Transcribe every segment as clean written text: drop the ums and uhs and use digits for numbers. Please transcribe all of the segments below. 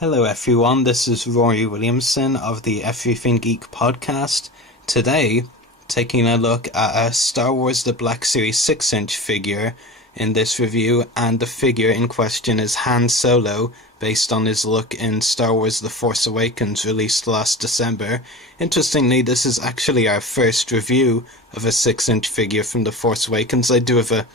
Hello everyone, this is Ruari Williamson of the Everything Geek podcast. Today, taking a look at a Star Wars The Black Series 6-inch figure in this review, and the figure in question is Han Solo, based on his look in Star Wars The Force Awakens, released last December. Interestingly, this is actually our first review of a 6-inch figure from The Force Awakens. I do have a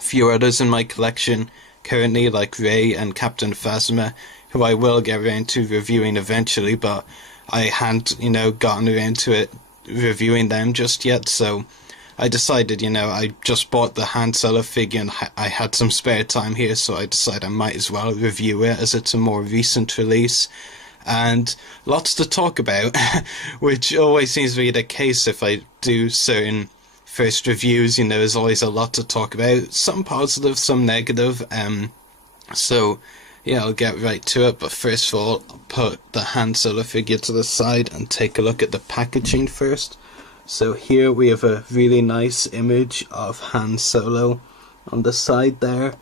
few others in my collection currently, like Rey and Captain Phasma, who I will get around to reviewing eventually, but I hadn't, gotten around to it reviewing them just yet, so I decided, I just bought the Han Solo figure and I had some spare time here, so I decided I might as well review it as it's a more recent release. And lots to talk about, which always seems to be the case if I do certain first reviews. There's always a lot to talk about, some positive, some negative, so yeah, I'll get right to it, but first of all, I'll put the Han Solo figure to the side and take a look at the packaging first. So here we have a really nice image of Han Solo on the side there,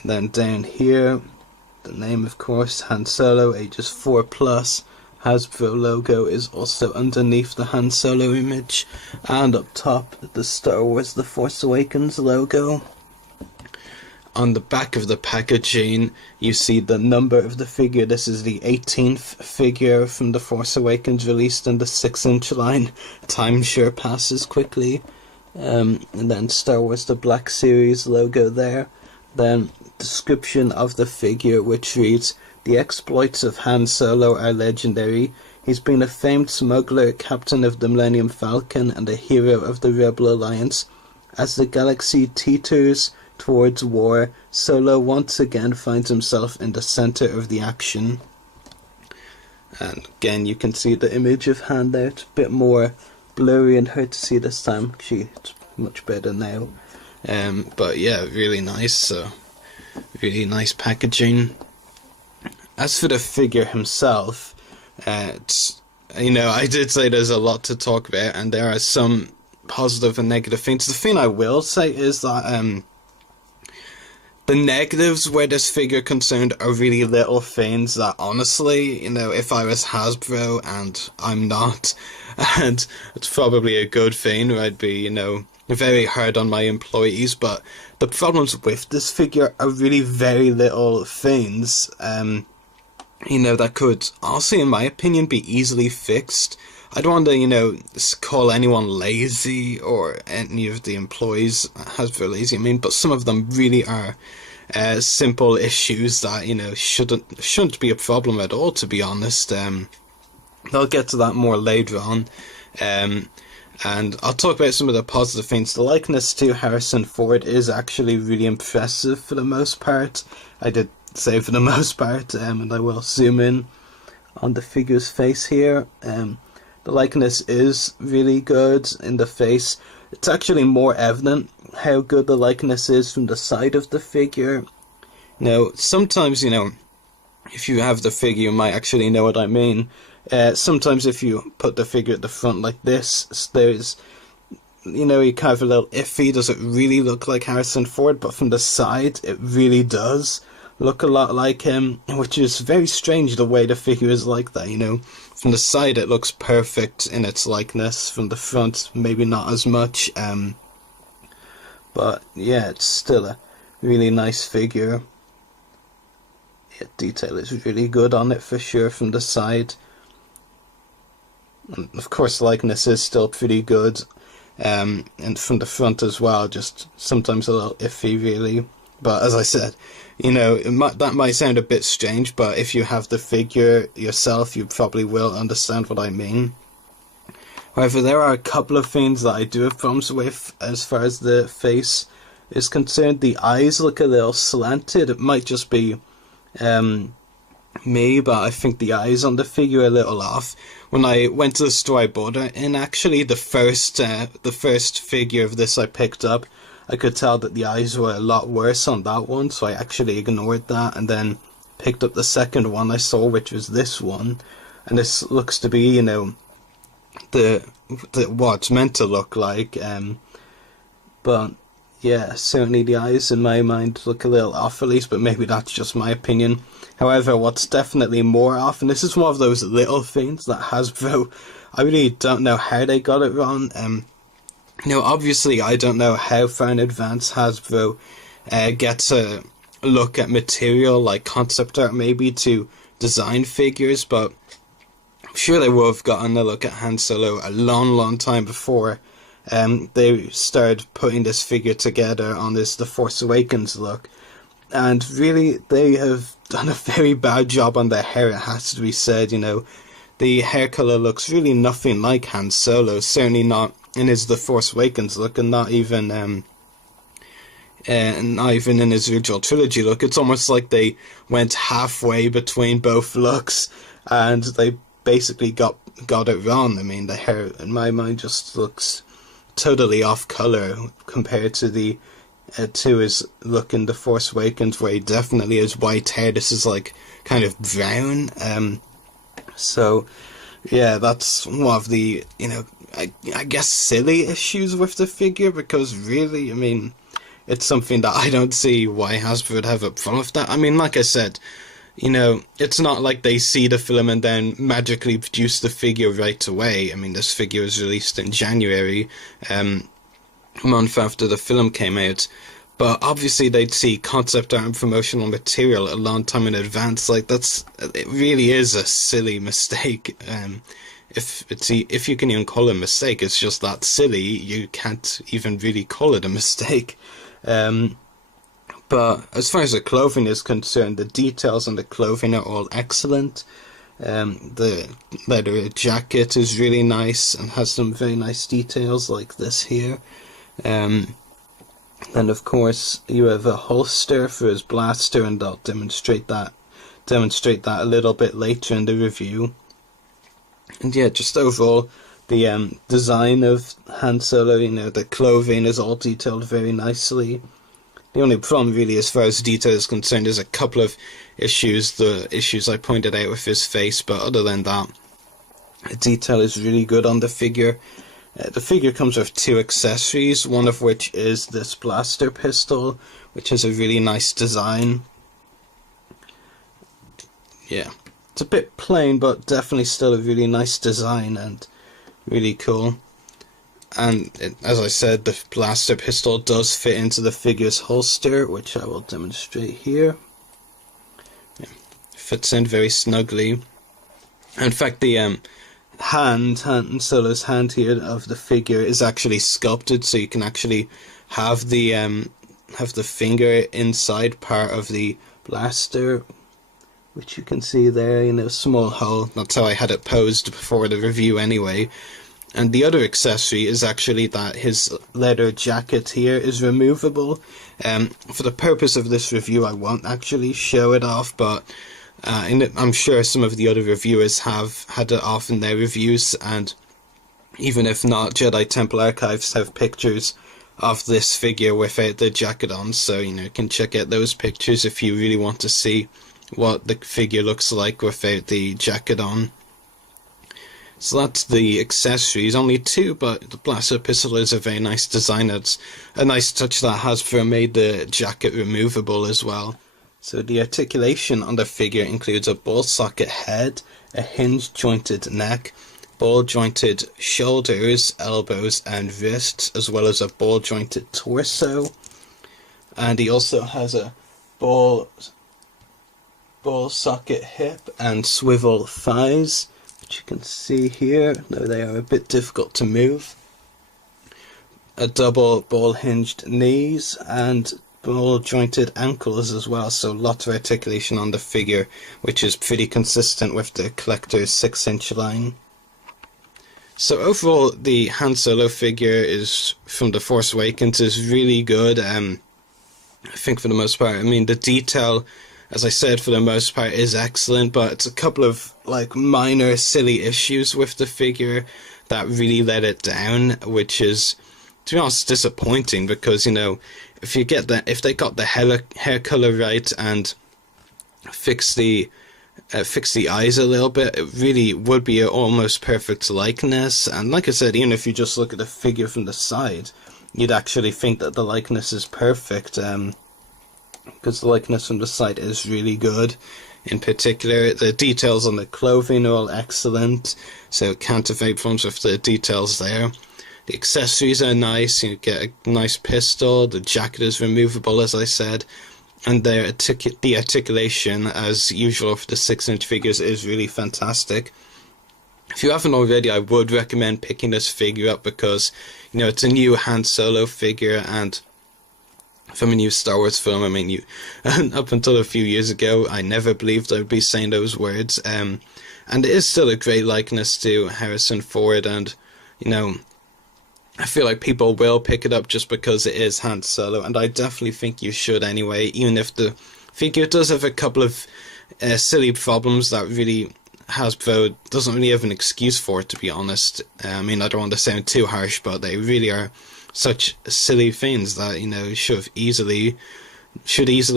and then down here, the name of course, Han Solo, ages 4+, Hasbro logo is also underneath the Han Solo image, and up top, the Star Wars The Force Awakens logo. On the back of the packaging, you see the number of the figure. This is the 18th figure from The Force Awakens, released in the 6-inch line. Time sure passes quickly. And then Star Wars The Black Series logo there. Then description of the figure, which reads, "The exploits of Han Solo are legendary. He's been a famed smuggler, captain of the Millennium Falcon, and a hero of the Rebel Alliance. As the galaxy teeters towards war, Solo once again finds himself in the center of the action." And again, you can see the image of Han there. It's a bit more blurry and hard to see this time. Actually, it's much better now. But yeah, really nice. So, really nice packaging. As for the figure himself, I did say there's a lot to talk about, and there are some positive and negative things. The thing I will say is that the negatives where this figure concerned are really little things that honestly, if I was Hasbro, and I'm not, and it's probably a good thing, I'd be, very hard on my employees, but the problems with this figure are really very little things, that could also, in my opinion, be easily fixed. I don't want to, call anyone lazy or any of the employees Hasbro lazy, but some of them really are simple issues that, shouldn't be a problem at all, to be honest. I'll get to that more later on. And I'll talk about some of the positive things. The likeness to Harrison Ford is actually really impressive for the most part. I did say for the most part, and I will zoom in on the figure's face here. The likeness is really good in the face. It's actually more evident how good the likeness is from the side of the figure. Sometimes, if you have the figure, you might actually know what I mean. Sometimes if you put the figure at the front like this, there's, you kind of a little iffy. Does it really look like Harrison Ford? But from the side, it really does look a lot like him, which is very strange the way the figure is like that, From the side it looks perfect in its likeness, from the front maybe not as much, but yeah, it's still a really nice figure. Yeah, detail is really good on it for sure from the side. And of course likeness is still pretty good, and from the front as well, just sometimes a little iffy really. But as I said, that might sound a bit strange, but if you have the figure yourself, you probably will understand what I mean. However, there are a couple of things that I do have problems with as far as the face is concerned. The eyes look a little slanted. It might just be me, but I think the eyes on the figure are a little off. When I went to the store I bought it in, actually, the first figure of this I picked up, I could tell that the eyes were a lot worse on that one, so I actually ignored that and then picked up the second one I saw, which was this one. And this looks to be, what it's meant to look like. But yeah, certainly the eyes in my mind look a little off at least, but maybe that's just my opinion. However, what's definitely more off, and this is one of those little things that Hasbro, I really don't know how they got it wrong. Obviously I don't know how far in advance Hasbro gets a look at material like concept art maybe to design figures, but I'm sure they would have gotten a look at Han Solo a long time before they started putting this figure together on this The Force Awakens look. And really, they have done a very bad job on their hair, it has to be said. The hair color looks really nothing like Han Solo, certainly not in his The Force Awakens look, and not even in his original trilogy look. It's almost like they went halfway between both looks, and they basically got it wrong. I mean, the hair, in my mind, just looks totally off color compared to the to his look in The Force Awakens, where he definitely has white hair. This is like kind of brown. So yeah, that's one of the I guess silly issues with the figure, because really, I mean, it's something that I don't see why Hasbro would have a problem with that. I mean, like I said, it's not like they see the film and then magically produce the figure right away. I mean, this figure was released in January, a month after the film came out. But obviously they'd see concept art and promotional material a long time in advance. Like, it really is a silly mistake. If you can even call it a mistake, it's just that silly. You can't even really call it a mistake. But as far as the clothing is concerned, the details on the clothing are all excellent. The leather jacket is really nice and has some very nice details like this here. And of course you have a holster for his blaster, and I'll demonstrate that a little bit later in the review. And yeah, just overall, the design of Han Solo, the clothing is all detailed very nicely. The only problem really as far as detail is concerned is a couple of issues, the issues I pointed out with his face, but other than that, the detail is really good on the figure. The figure comes with 2 accessories, one of which is this blaster pistol, which has a really nice design. Yeah, it's a bit plain, but definitely still a really nice design and really cool. And as I said, the blaster pistol does fit into the figure's holster, which I will demonstrate here. Yeah, fits in very snugly. In fact, the Han Solo's hand here of the figure is actually sculpted, so you can actually have the finger inside part of the blaster, which you can see there, small hole. That's how I had it posed before the review anyway. And the other accessory is actually that his leather jacket here is removable. For the purpose of this review, I won't actually show it off, but I'm sure some of the other reviewers have had it off in their reviews, and even if not, Jedi Temple Archives have pictures of this figure without the jacket on, so you can check out those pictures if you really want to see what the figure looks like without the jacket on. So that's the accessories, only 2, but the blaster pistol is a very nice design. It's a nice touch that Hasbro made the jacket removable as well. So the articulation on the figure includes a ball socket head, a hinge jointed neck, ball jointed shoulders, elbows and wrists, as well as a ball jointed torso. And he also has a ball socket hip and swivel thighs, which you can see here, though they are a bit difficult to move. A double ball hinged knees and ball jointed ankles as well, so lots of articulation on the figure, which is pretty consistent with the collector's 6-inch line. So overall, the Han Solo figure is from The Force Awakens is really good. I think for the most part, I mean, the detail, as I said, for the most part is excellent, but it's a couple of minor silly issues with the figure that really let it down, which is, to be honest, disappointing, because if they got the hair color right and fix the eyes a little bit, it really would be an almost perfect likeness. And like I said, even if you just look at the figure from the side, you'd actually think that the likeness is perfect, because the likeness from the site is really good. In particular, the details on the clothing are all excellent, so can't have any problems with the details there. The accessories are nice, you get a nice pistol, the jacket is removable as I said, and the articulation, as usual for the 6-inch figures, is really fantastic. If you haven't already, I would recommend picking this figure up because, you know, it's a new Han Solo figure, and from a new Star Wars film, I mean, up until a few years ago, I never believed I would be saying those words, and it is still a great likeness to Harrison Ford, and, you know, I feel like people will pick it up just because it is Han Solo, and I definitely think you should anyway, even if the figure does have a couple of silly problems that really Hasbro doesn't really have an excuse for, to be honest. I mean, I don't want to sound too harsh, but they really are such silly things that, you know, should easily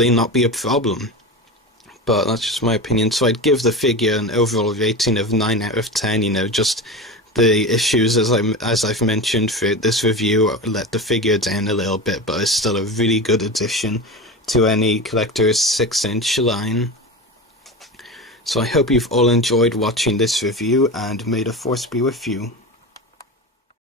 not be a problem. But that's just my opinion. So I'd give the figure an overall rating of 9 out of 10, you know, just the issues, as I've mentioned throughout this review, let the figure down a little bit, but it's still a really good addition to any collector's 6-inch line. So I hope you've all enjoyed watching this review, and may the Force be with you.